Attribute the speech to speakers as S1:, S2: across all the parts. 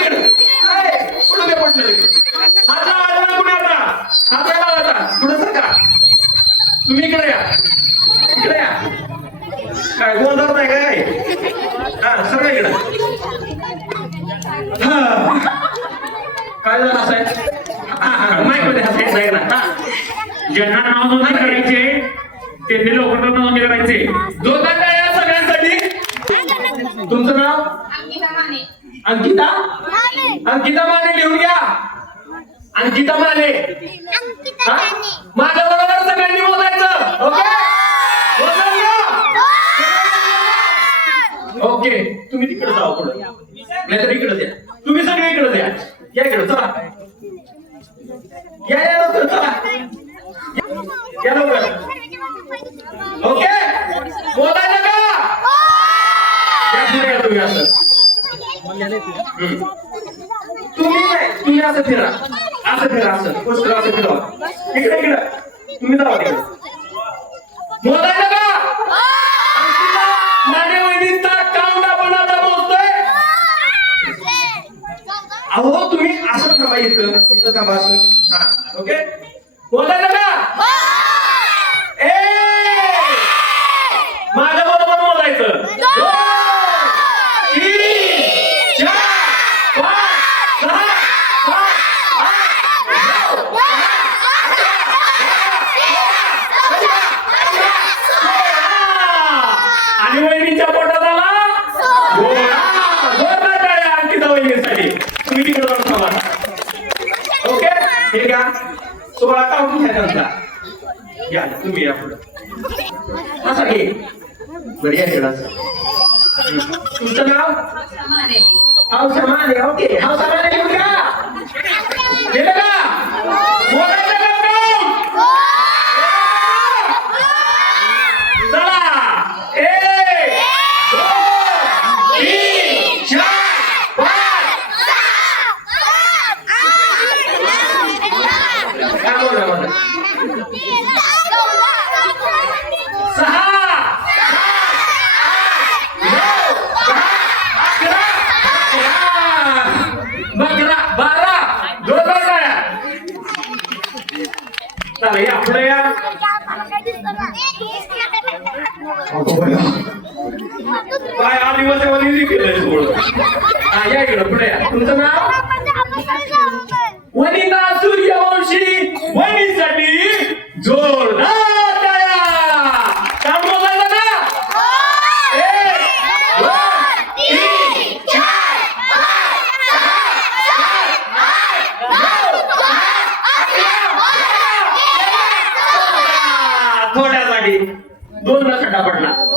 S1: इकडे. hey, कुठं ते आता? सरका. तुम्ही इकडे या. इकडे या. काय गोंधळ नाही काय? हा सरळ इकडे. हा. काय झालं असं आहे माईकमध्ये हात घ्यायचा एकदा. हा.
S2: ज्यांना नाव नोंदणी करायचे त्यांनी लवकर नोंदणी करायचे
S1: टाळ्या सगळ्यांसाठी. तुमचं नाव? अंकिता? अंकिता माने लिहून घ्या. अंकिता माने. हा? माझ्या बरोबर सगळ्यांनी बोलायचं. ओके? ओके. तुम्ही तिकडे जावा पुढे. नाहीतर इकडे द्या. तुम्ही सगळे इकडे द्या. या इकडे चला. या या लवकर चला. या लवकर. ओके? बोलायचं का? या पुढे या तुम्ही असं. हम्म. तुम्ही नाही असं फिरा. असं फिरा असं. पोस्टर असं फिरवा इकडे इकडे. तुम्ही जावा तिकडे बोलायचं का? अंकिता वहिनींचा काउंट मोजतोय. अहो तुम्ही असं थांबा इथं. इथं थांबा असं. हा ओके? बोलायचं का? हो. वहिनीसाठी तुम्ही तिकडे जाऊन थांबा ओके हे घ्या सोळा काउंट घ्या त्यांचा या तुम्ही या पुढे असं घे बरं या इकडं असं. तुमचं नाव हाव समाने ओके हाव समाने घेऊन घ्या गेलं का बोलायचं का मग? चला एक दोन तीन चार पाच काय बोलला मला सहा अकरा बारा दोन टाळ्या चला या पुढे या. काय आदिवासी केलंय थोडं या इकडं पुढे या. तुमचं नाव?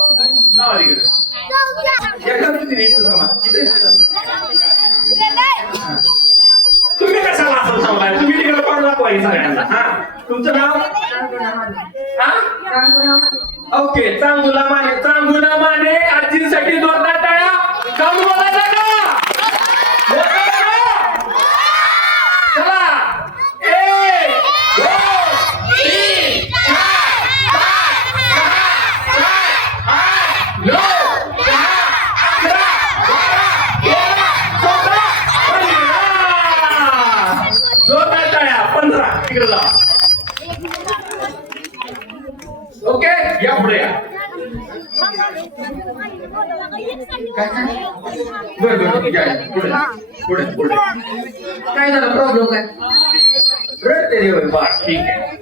S1: पडला तुम्ही कशाला असं सांगताय? तुम्ही तिकडे पाडला पाहिजे सगळ्यांना? हा? तुमचं नाव? ओके चांगुला माने चांगुला माने आजीसाठी जोरदार टाळ्या काम बोलायचा का बोलायचा का? चला एक दोन तीन चार पाच सहा सात आठ नऊ दहा तिकडे जा ओके या. पुढे या बर बर या. पुढे पुढे पुढे. काय झालं? प्रॉब्लेम काय? रडते रे बर ठीक आहे.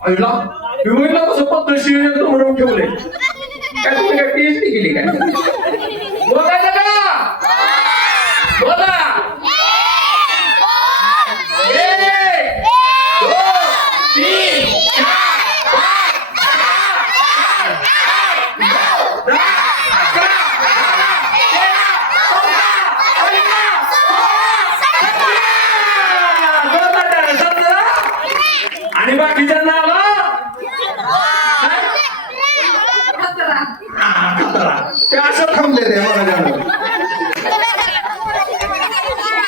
S1: आईला विवेकला कसं पद्धतशीर म्हणून ठेवले काय तुम्ही काय पीएचडी केली काय? बोलायचं आणि बाकीच्या नाव? ते असं थांबलेले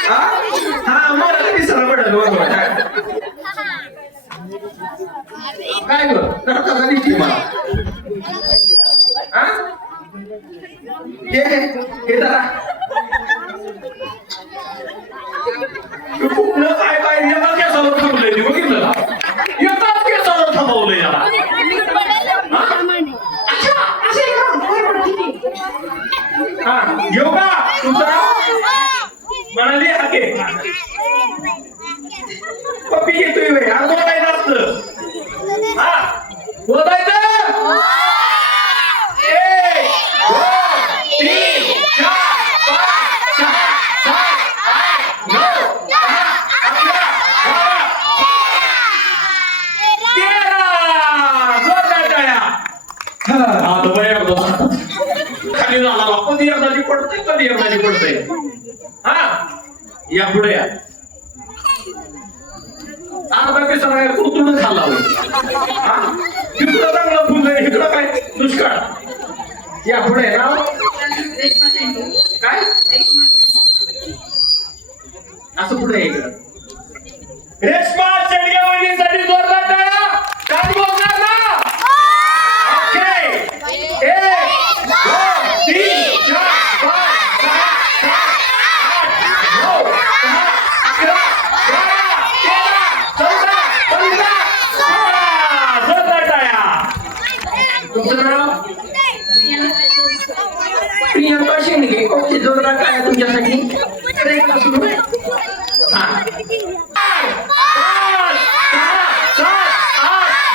S1: हा? मला विसरा पडेल बरोबर काय? करता मला हे? तू काय बारा. तेरा! जोरदार टाळ्या. हा. तो बाई एकदा. खाली झाला. कधी एकदाची पडतंय कधी एकदाची पडतंय? हा. या पुढे या. अर्धा पिसा खाल्ला इकडं चांगलं इकडं काय? दुष्काळ. या पुढे काय? असं पुढे आहे इकडं? रेशमा शेडगेवाडीसाठी जोरदार तुमचं नाव प्रियंका शेंडगे ओके जोरदार काय तुमच्यासाठी एक सुरू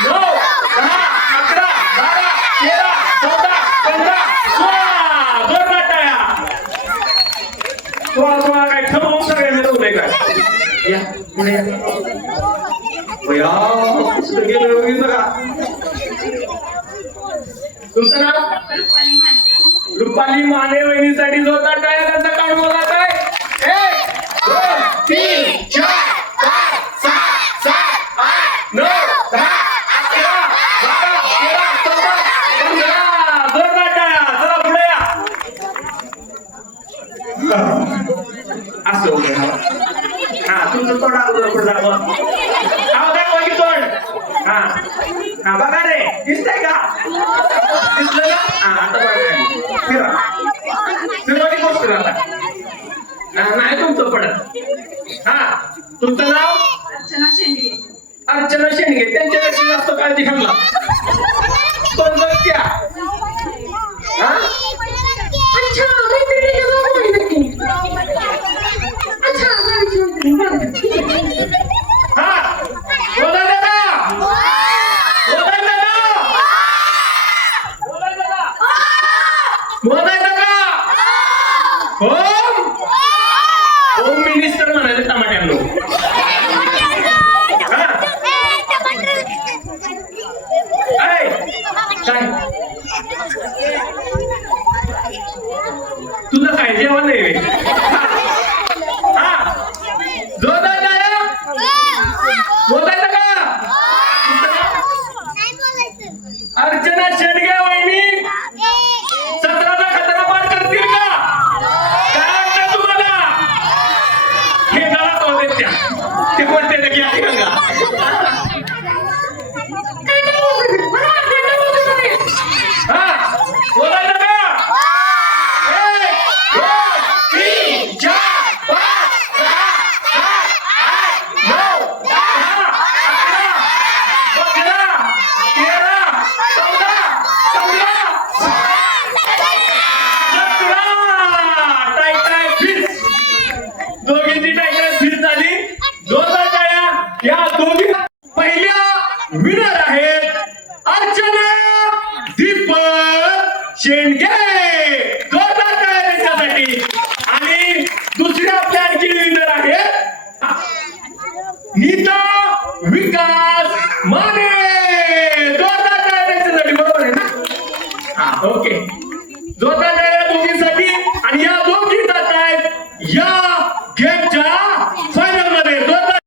S1: दहा, अकरा, बारा, तेरा, चौदा, पंधरा, सोळा. जोरदार टाळ्या. सोळा, सोळा काय ठरवून सगळे मिळवलंय काय? या, पुढे या. बया, कुठं गेलं बघितलं का? तुमचं नाव रुपाली माने वहिनीसाठी जोरदार टाळ्या त्यांचा काढ बोला काय एक दोन तीन चार पाच सहा सात आठ नऊ दहा अकरा बारा तेरा चौदा पंधरा जोरदार टाळ्या चला पुढे या असं होतं हा. हा तुमचं तोंड अगोदर पुढे दाखवा आवाज दाखवा की तोंड हा हा बघा रे दिसतंय का दिसलं ना हा आता बघा खाली. फिरा फिरवा की पोस्ट करा आता हा, नाही तुमचं पडत हा तुमचं नाव
S3: अर्चना शेंडगे.
S1: अर्चना शेंडगे. त्यांच्यापेक्षा जास्त काळजी घालला पण बघ त्या हा
S3: अच्छा मैत्रिणीच्या बाबा नक्की अच्छा गाडीची मैत्रीण बरं ठीक आहे.
S1: हा बोला दादा बोला दादा बोला दादा बोला दादा होम होम मिनिस्टर म्हणाले टमाट्यांनो हा ऐ, काय